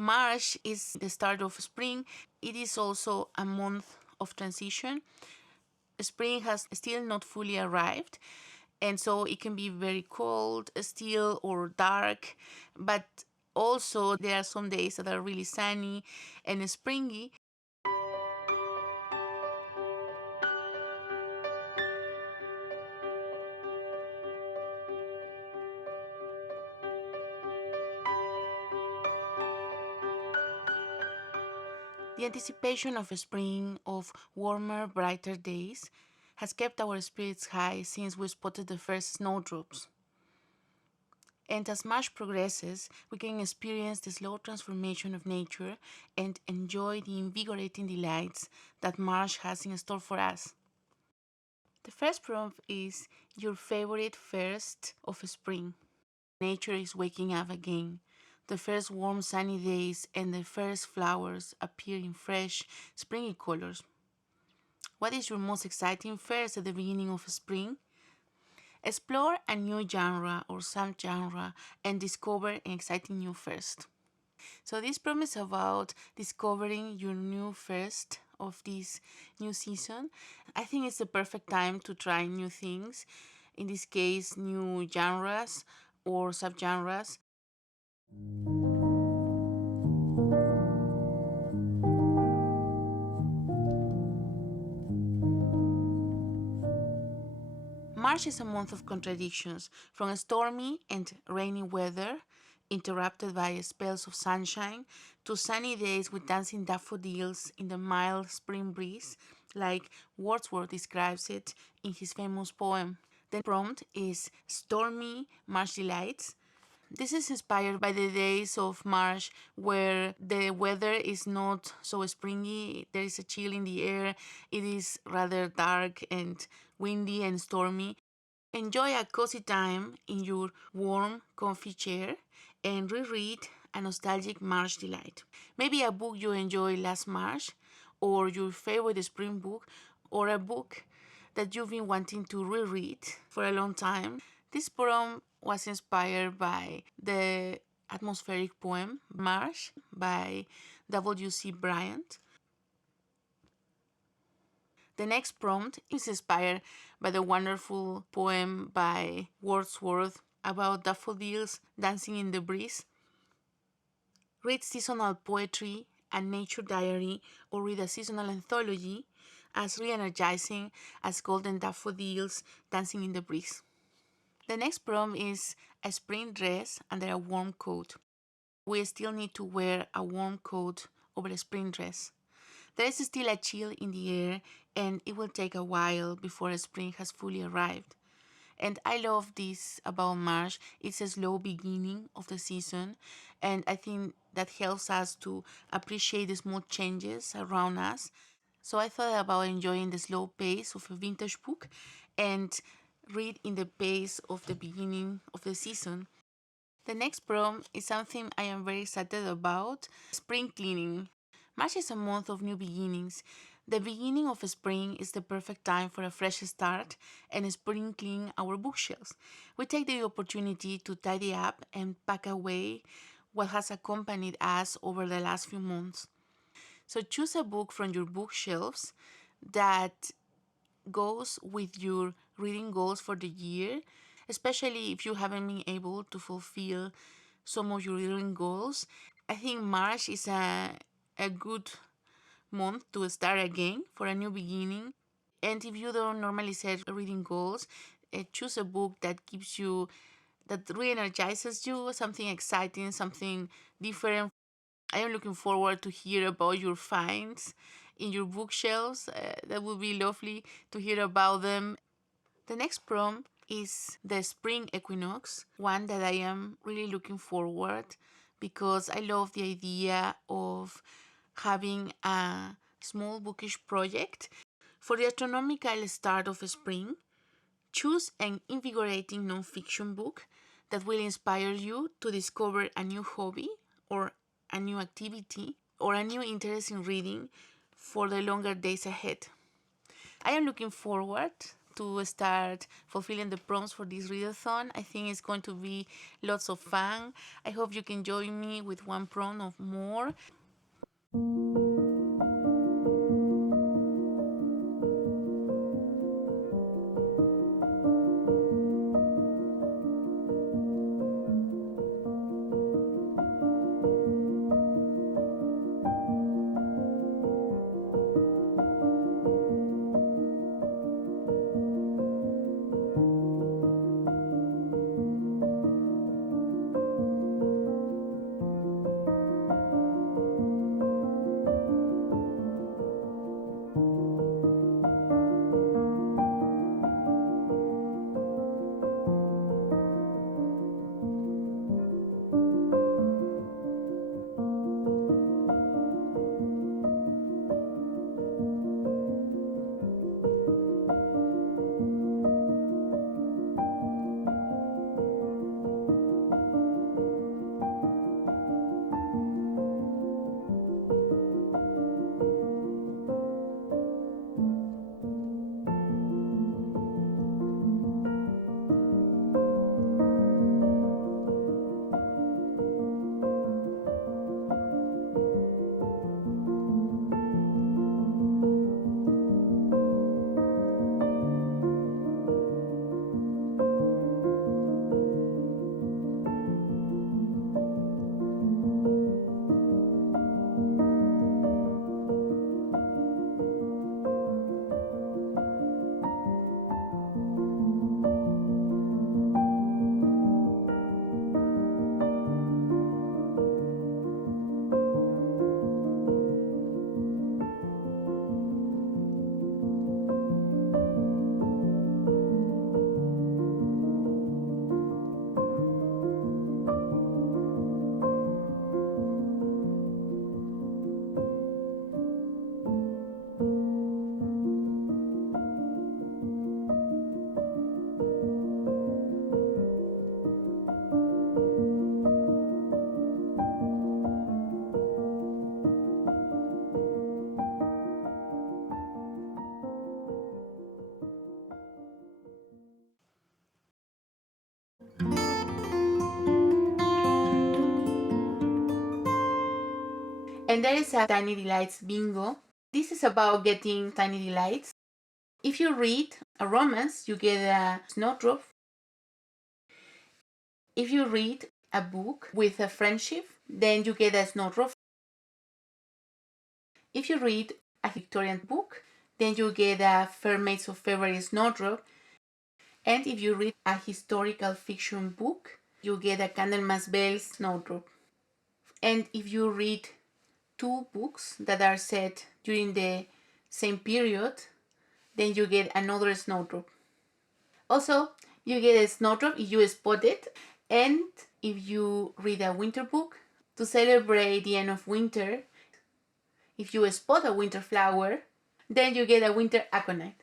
March is the start of spring. It is also a month of transition. Spring has still not fully arrived, and so it can be very cold still or dark, but also there are some days that are really sunny and springy. The anticipation of spring, of warmer, brighter days, has kept our spirits high since we spotted the first snowdrops. And as March progresses, we can experience the slow transformation of nature and enjoy the invigorating delights that March has in store for us. The first prompt is your favorite first of spring. Nature is waking up again. The first warm sunny days and the first flowers appear in fresh, springy colors. What is your most exciting first at the beginning of spring? Explore a new genre or subgenre and discover an exciting new first. So this prompt is about discovering your new first of this new season. I think it's the perfect time to try new things. In this case, new genres or subgenres. March is a month of contradictions, from stormy and rainy weather, interrupted by spells of sunshine, to sunny days with dancing daffodils in the mild spring breeze, like Wordsworth describes it in his famous poem. The prompt is Stormy March Delights. This is inspired by the days of March where the weather is not so springy, there is a chill in the air, it is rather dark and windy and stormy. Enjoy a cozy time in your warm, comfy chair and reread a nostalgic March delight. Maybe a book you enjoyed last March, or your favorite spring book, or a book that you've been wanting to reread for a long time. This poem was inspired by the atmospheric poem March by W.C. Bryant. The next prompt is inspired by the wonderful poem by Wordsworth about daffodils dancing in the breeze. Read seasonal poetry, a nature diary, or read a seasonal anthology as re-energizing as golden daffodils dancing in the breeze. The next prompt is a spring dress under a warm coat. We still need to wear a warm coat over a spring dress. There is still a chill in the air, and it will take a while before spring has fully arrived. And I love this about March. It's a slow beginning of the season, and I think that helps us to appreciate the small changes around us. So I thought about enjoying the slow pace of a vintage book and read in the pace of the beginning of the season. The next prompt is something I am very excited about: spring cleaning. March is a month of new beginnings. The beginning of spring is the perfect time for a fresh start and spring clean our bookshelves. We take the opportunity to tidy up and pack away what has accompanied us over the last few months. So choose a book from your bookshelves that goes with your reading goals for the year, especially if you haven't been able to fulfill some of your reading goals. I think March is a good month to start again for a new beginning. And if you don't normally set reading goals, choose a book that gives you, that re-energizes you, something exciting, something different. I am looking forward to hear about your finds in your bookshelves. That would be lovely to hear about them. The next prompt is the spring equinox, one that I am really looking forward because I love the idea of having a small bookish project. For the astronomical start of spring, choose an invigorating nonfiction book that will inspire you to discover a new hobby or a new activity or a new interest in reading for the longer days ahead. I am looking forward to start fulfilling the prompts for this readathon. I think it's going to be lots of fun. I hope you can join me with one prompt or more. And there is a Tiny Delights bingo. This is about getting tiny delights. If you read a romance, you get a snowdrop. If you read a book with a friendship, then you get a snowdrop. If you read a Victorian book, then you get a Fair Maids of February snowdrop. And if you read a historical fiction book, you get a Candlemas Bells snowdrop. And if you read two books that are set during the same period, then you get another snowdrop. Also, you get a snowdrop if you spot it, and if you read a winter book to celebrate the end of winter, if you spot a winter flower, then you get a winter aconite.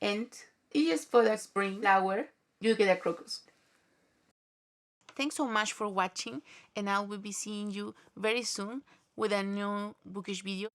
And if you spot a spring flower, you get a crocus. Thanks so much for watching, and I will be seeing you very soon with a new bookish video.